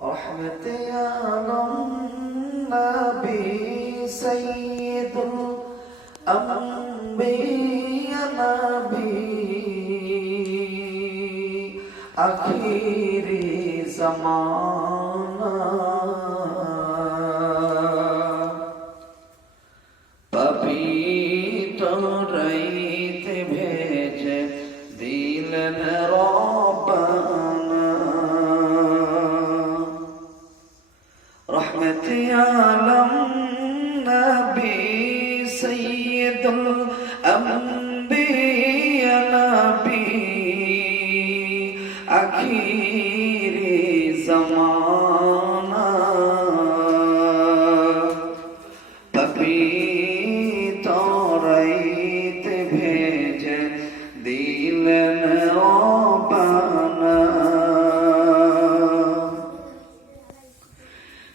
رحمة يا النبي سيد الأنبياء نبي. أخير زمانا پبی تو رئی تھے بھیجے رحمة عالم نبي سيد الأنبياء نبي أخير زمانہ পবিত্রাইতে ভেজে দিলেন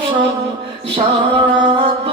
সব সারা